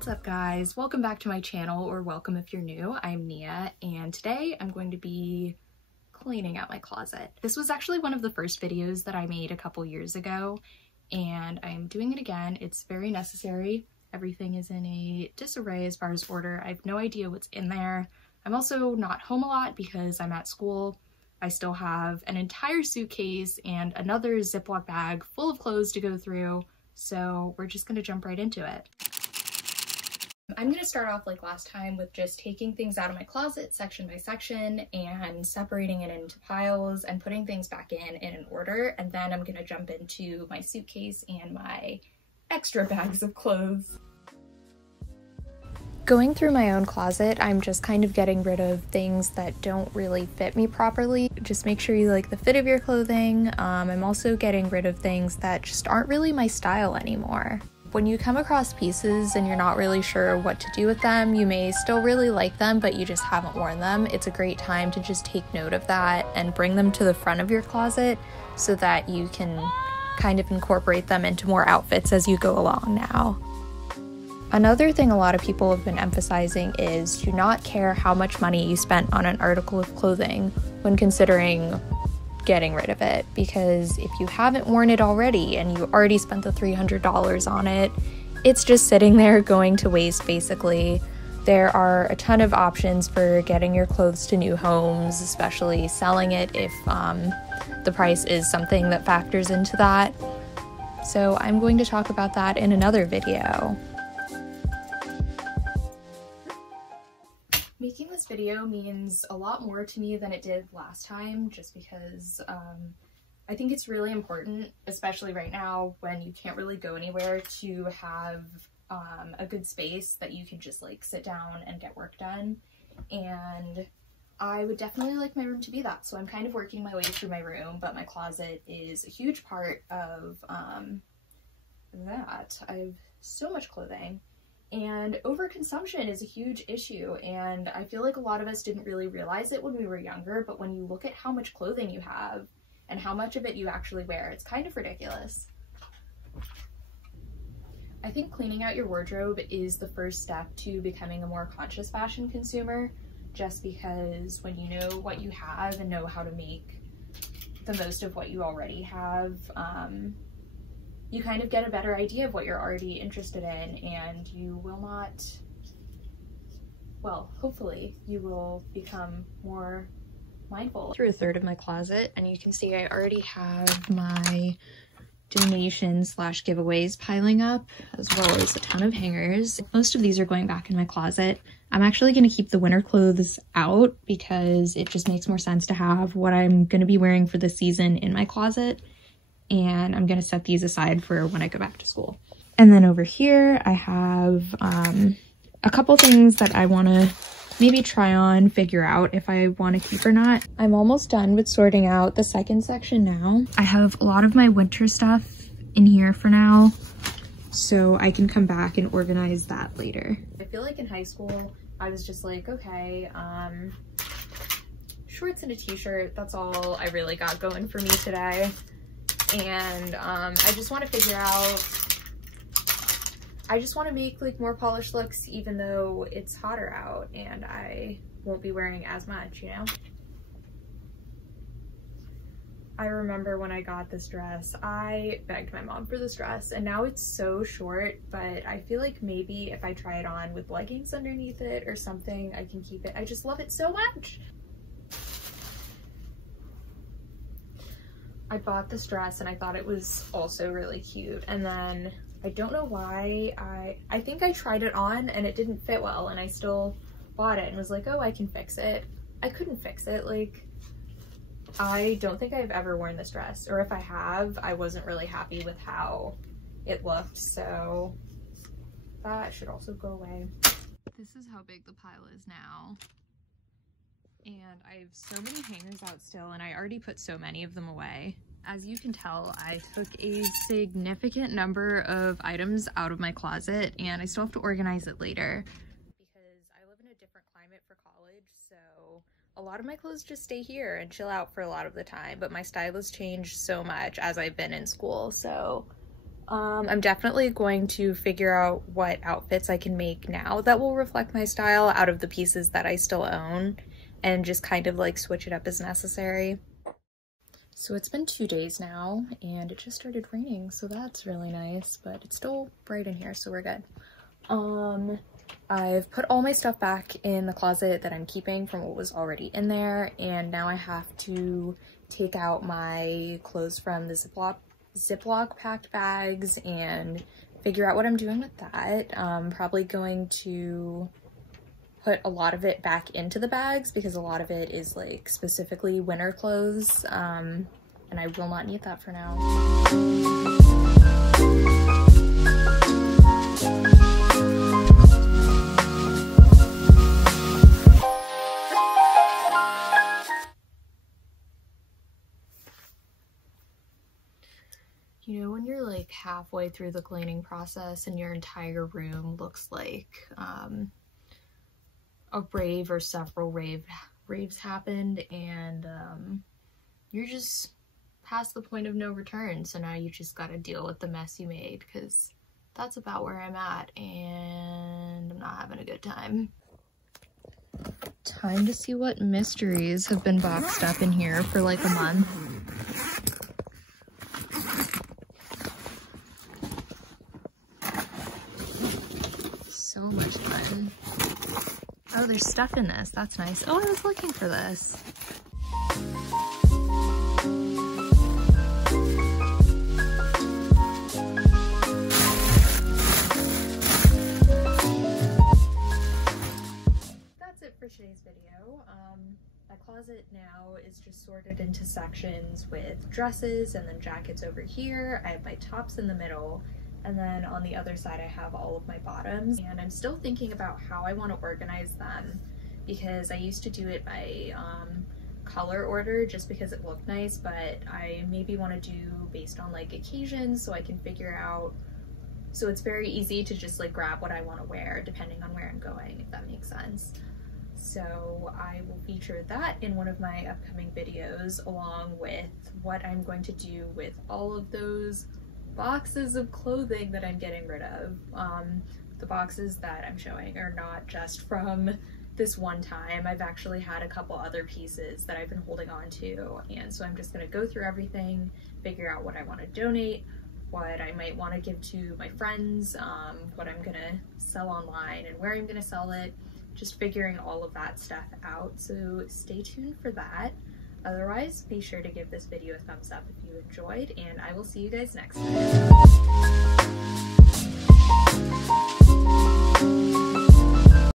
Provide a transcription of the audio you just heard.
What's up guys? Welcome back to my channel, or welcome if you're new. I'm Nia, and today I'm going to be cleaning out my closet. This was actually one of the first videos that I made a couple years ago, and I'm doing it again. It's very necessary. Everything is in a disarray as far as order. I have no idea what's in there. I'm also not home a lot because I'm at school. I still have an entire suitcase and another Ziploc bag full of clothes to go through, so we're just gonna jump right into it. I'm going to start off like last time with just taking things out of my closet section by section and separating it into piles and putting things back in an order, and then I'm going to jump into my suitcase and my extra bags of clothes. Going through my own closet, I'm just kind of getting rid of things that don't really fit me properly. Just make sure you like the fit of your clothing. I'm also getting rid of things that just aren't really my style anymore. When you come across pieces and you're not really sure what to do with them, you may still really like them, but you just haven't worn them. It's a great time to just take note of that and bring them to the front of your closet so that you can kind of incorporate them into more outfits as you go along now. Another thing a lot of people have been emphasizing is to not care how much money you spent on an article of clothing when considering getting rid of it, because if you haven't worn it already and you already spent the $300 on it, it's just sitting there going to waste basically. There are a ton of options for getting your clothes to new homes, especially selling it if the price is something that factors into that. So I'm going to talk about that in another video. Making this video means a lot more to me than it did last time, just because I think it's really important, especially right now when you can't really go anywhere, to have a good space that you can just like sit down and get work done. And I would definitely like my room to be that, so I'm kind of working my way through my room, but my closet is a huge part of that. I have so much clothing. And overconsumption is a huge issue, and I feel like a lot of us didn't really realize it when we were younger, but when you look at how much clothing you have and how much of it you actually wear, it's kind of ridiculous. I think cleaning out your wardrobe is the first step to becoming a more conscious fashion consumer, just because when you know what you have and know how to make the most of what you already have, you kind of get a better idea of what you're already interested in, and you will not, well, hopefully you will become more mindful. Through a third of my closet, and you can see I already have my donations / giveaways piling up, as well as a ton of hangers. Most of these are going back in my closet. I'm actually going to keep the winter clothes out because it just makes more sense to have what I'm going to be wearing for the season in my closet. And I'm going to set these aside for when I go back to school. And then over here, I have a couple things that I want to maybe try on, figure out if I want to keep or not. I'm almost done with sorting out the second section now. I have a lot of my winter stuff in here for now, so I can come back and organize that later. I feel like in high school, I was just like, okay, shorts and a t-shirt, that's all I really got going for me today. And I just want to figure out, I just want to make like more polished looks even though it's hotter out and I won't be wearing as much, you know? I remember when I got this dress, I begged my mom for this dress, and now it's so short, but I feel like maybe if I try it on with leggings underneath it or something, I can keep it. I just love it so much. I bought this dress and I thought it was also really cute, and then I don't know why, I think I tried it on and it didn't fit well, and I still bought it and was like, oh, I can fix it. I couldn't fix it. Like, I don't think I've ever worn this dress, or if I have, I wasn't really happy with how it looked, so that should also go away. This is how big the pile is now. And I have so many hangers out still, and I already put so many of them away. As you can tell, I took a significant number of items out of my closet, and I still have to organize it later because I live in a different climate for college, so a lot of my clothes just stay here and chill out for a lot of the time, but my style has changed so much as I've been in school, so I'm definitely going to figure out what outfits I can make now that will reflect my style out of the pieces that I still own, and just kind of like switch it up as necessary. So it's been 2 days now and it just started raining, so that's really nice, but it's still bright in here, so we're good. I've put all my stuff back in the closet that I'm keeping from what was already in there, and now I have to take out my clothes from the Ziploc packed bags and figure out what I'm doing with that. I'm probably going to put a lot of it back into the bags because a lot of it is like specifically winter clothes, and I will not need that for now. You know, when you're like halfway through the cleaning process and your entire room looks like a rave or several raves happened, and you're just past the point of no return, so now you just gotta deal with the mess you made, because that's about where I'm at and I'm not having a good time. Time to see what mysteries have been boxed up in here for like a month. So much fun. Oh, there's stuff in this. That's nice. Oh, I was looking for this. That's it for today's video. My closet now is just sorted into sections with dresses and then jackets over here. I have my tops in the middle, and then on the other side I have all of my bottoms, and I'm still thinking about how I want to organize them, because I used to do it by color order just because it looked nice, but I maybe want to do based on like occasions, so I can figure out, so it's very easy to just like grab what I want to wear depending on where I'm going, if that makes sense. So I will feature that in one of my upcoming videos, along with what I'm going to do with all of those boxes of clothing that I'm getting rid of. The boxes that I'm showing are not just from this one time. I've actually had a couple other pieces that I've been holding on to, and so I'm just going to go through everything, figure out what I want to donate, what I might want to give to my friends, what I'm going to sell online and where I'm going to sell it, just figuring all of that stuff out. So stay tuned for that. Otherwise, be sure to give this video a thumbs up if you enjoyed, and I will see you guys next time.